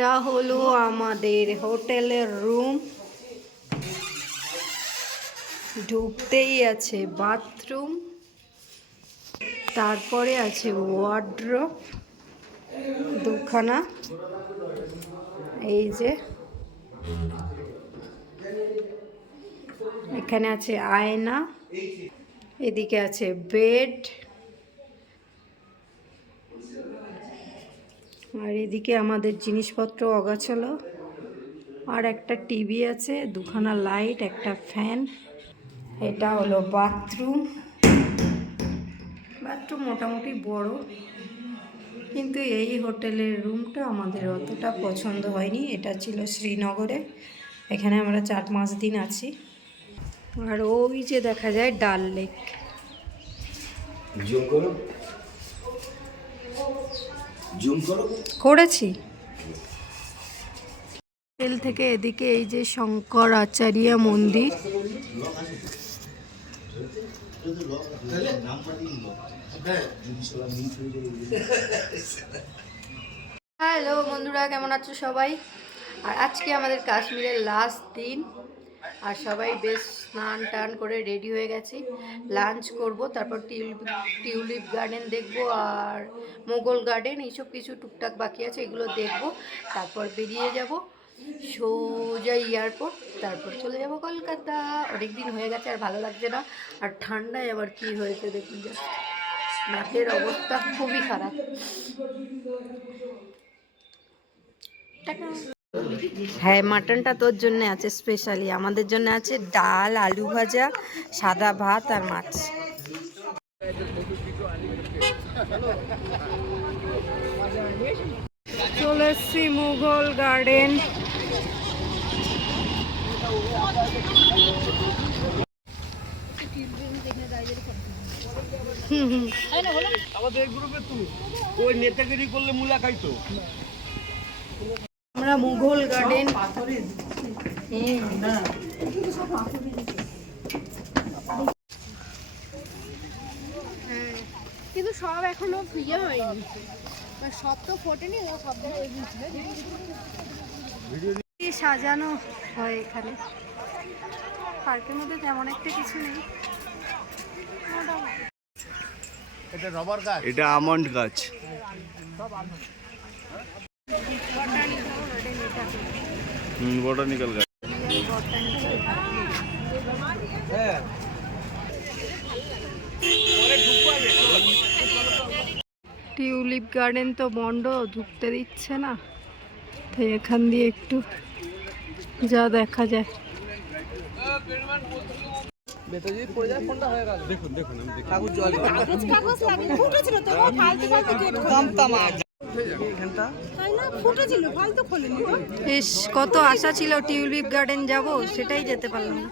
এটা হলো আমাদের হোটেলের রুম। ঢুকতেই আছে বাথরুম। তারপরে আছে ওয়ার্ড্রপ দুখানা। এই যে। এখানে আছে আয়না। এদিকে আছে বেড আর এদিকে আমাদের জিনিসপত্র অগাছালো। আর একটা টিভি আছে, দুখানা লাইট, একটা ফ্যান। এটা হলো বাথরুম। বাথরুম মোটামুটি বড়, কিন্তু এই হোটেলের রুমটা আমাদের অতটা পছন্দ হয়নি। এটা ছিল শ্রীনগরে, এখানে আমরা চার পাঁচ দিন আছি। আর ওই যে দেখা যায় ডাল লেক। জুম করো। করেছি। হোটেল থেকে এদিকে এই যে শঙ্কর আচার্য মন্দির। হ্যালো বন্ধুরা, কেমন আছো সবাই? আর আজকে আমাদের কাশ্মীরের লাস্ট দিন। আর সবাই বেশ স্নান টান করে রেডি হয়ে গেছি। লাঞ্চ করব, তারপর টিউলিপ গার্ডেন দেখব আর মোগল গার্ডেন, এইসব কিছু টুকটাক বাকি আছে, এগুলো দেখব। তারপর বেরিয়ে যাব, সোজা এয়ারপোর্ট, তারপর চলে যাব কলকাতা। অনেক দিন হয়ে গেছে, আর ভালো লাগছে না। আর ঠান্ডায় আবার কি হয়েছে দেখুন জাস্ট নাকের অবস্থা খুবই খারাপ। টাটা। হ্যাঁ মাটনটা তোর জন্য আছে স্পেশালি আমাদের জন্য আছে ডাল আলু ভাজা সাদা ভাত আর মাছ। চলে এসছি মুঘল গার্ডেন আমাদের গ্রুপে তুই। ওই নেতাগিরি করলে মুলা খাইতো। আমরা মুঘল গার্ডেন কিন্তু সব এখনও ইয়ে হয়নি। মানে সব তো ফোটেনি ও সব জায়গায় সাজানো হয় এখানে। পার্কের মধ্যে তেমন একটা কিছু নেই। এটা আমন্ড গাছ। হুম বোটানিক্যাল গাছ টিউলিপ গার্ডেন তো বন্ধ ঢুকতে দিচ্ছে না। তাই এখান দিয়ে একটু যা দেখা যায়। কাগজ কাগজ ইস কত আশা ছিল টিউলিপ গার্ডেন যাব সেটাই যেতে পারলাম না।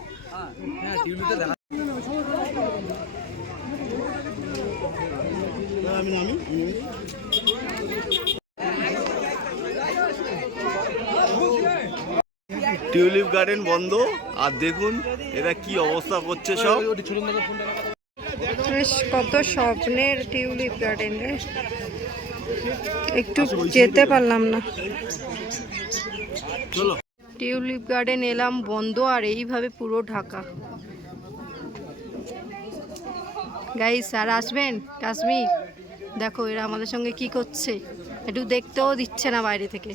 টিউলিপ গার্ডেন বন্ধ আর দেখুন এরা কি অবস্থা করছে সব। কত স্বপ্নের টিউলিপ গার্ডেন রে। একটু যেতে পারলাম না। টিউলিপ গার্ডেন এলাম বন্ধ আর এইভাবে পুরো ঢাকা। গাইস স্যার আসবেন? কাশ্মীর? দেখো এরা আমাদের সঙ্গে কি করছে। একটু দেখতেও দিচ্ছে না বাইরে থেকে।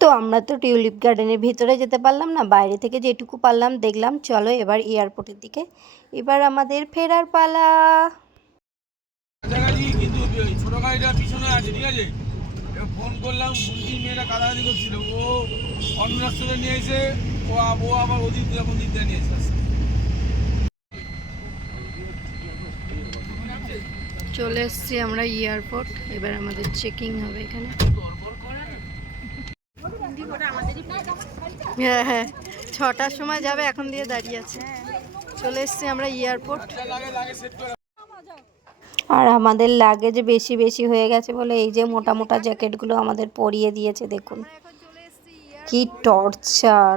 তো আমরা তো টিউলিপ গার্ডেনের ভিতরে যেতে পারলাম না বাইরে থেকে যেটুকু পারলাম দেখলাম। চলো এবার এয়ারপোর্টের দিকে। এবার আমাদের ফেরার পালা। কিন্তু ছোট গাড়িটা পিছনে আছে ঠিক আছে? ফোন করলাম বুলটির মেয়েটা কাদাকাদি করছিল। ও অন্য রাস্তাটা নিয়ে এসে ও আবার নিয়ে এসে চলে এসছি আমরা এয়ারপোর্ট। এবার আমাদের চেকিং হবে এখানে। হ্যাঁ হ্যাঁ। ছটার সময় যাবে, এখন দিয়ে দাঁড়িয়ে আছে। চলে এসছি আমরা এয়ারপোর্ট। আর আমাদের লাগেজ বেশি বেশি হয়ে গেছে বলে এই যে মোটা মোটা জ্যাকেটগুলো আমাদের পরিয়ে দিয়েছে, দেখুন। কি টর্চার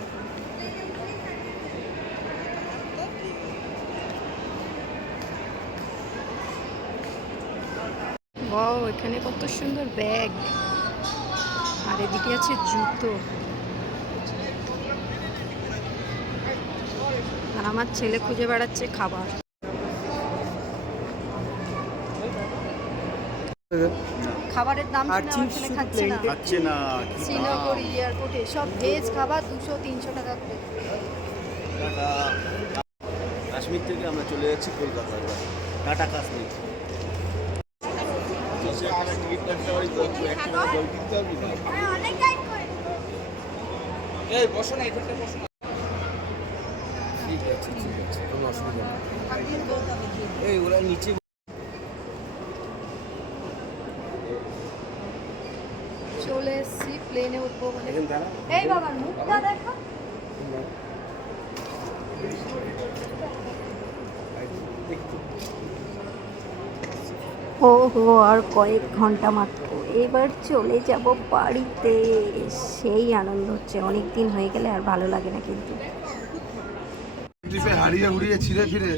ওয়াও এখানে কত সুন্দর ব্যাগ। আর এদিকে আছে জুতো। আর আমার ছেলে খুঁজে বেড়াচ্ছে খাবার। খাবারের দাম খাচ্ছে না। খাচ্ছে না শ্রীনগর এয়ারপোর্টে সব ভেজ খাবার দুশো তিনশো টাকা করে। কাশ্মীর থেকে আমরা চলে যাচ্ছি কলকাতা টাটা কাশ্মীর দশে একটা টিকিট কাটতে পারি তো একটু একশো টাকা জল কিনতে হবে না এই বসো না এখানটা বসো না ঠিক আছে ঠিক আছে কোনো অসুবিধা নেই এই ওরা নিচে চলে এসেছি প্লেনে উঠবো দাঁড়া। এই বাবার মুখটা দেখো। ও হো আর কয়েক ঘণ্টা মাত্র। এবার চলে যাব বাড়িতে। সেই আনন্দ হচ্ছে অনেক দিন হয়ে গেলে আর ভালো লাগে না কিন্তু। দ্বীপে হারিয়ে উড়িয়ে ছিঁড়ে ফিরে।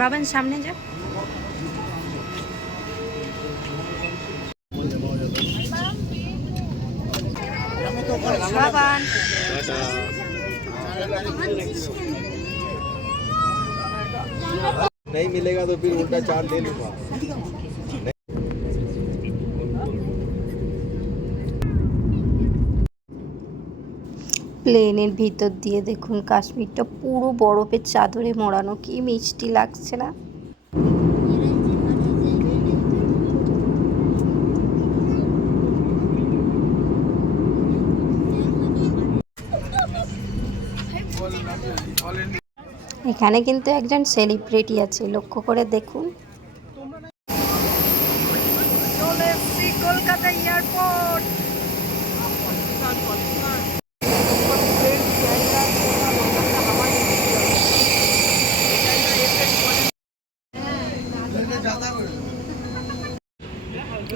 বাবান সামনে যা। বাবান नहीं मिलेगा तो फिर उल्टा चार्ज ले लूंगा প্লেনের ভিতর দিয়ে দেখুন কাশ্মীরটা পুরো বরফের চাদরে মোড়ানো কি মিষ্টি লাগছে না এখানে কিন্তু একজন সেলিব্রিটি আছে লক্ষ্য করে দেখুন। কলকাতা এয়ারপোর্ট।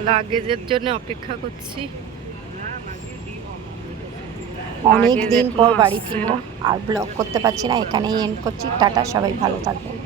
লাগেজের জন্য অপেক্ষা করছি। অনেক দিন পর বাড়ি ফিরবো আর ব্লগ করতে পারছি না এখানেই এন্ড করছি। টাটা সবাই ভালো থাকবেন।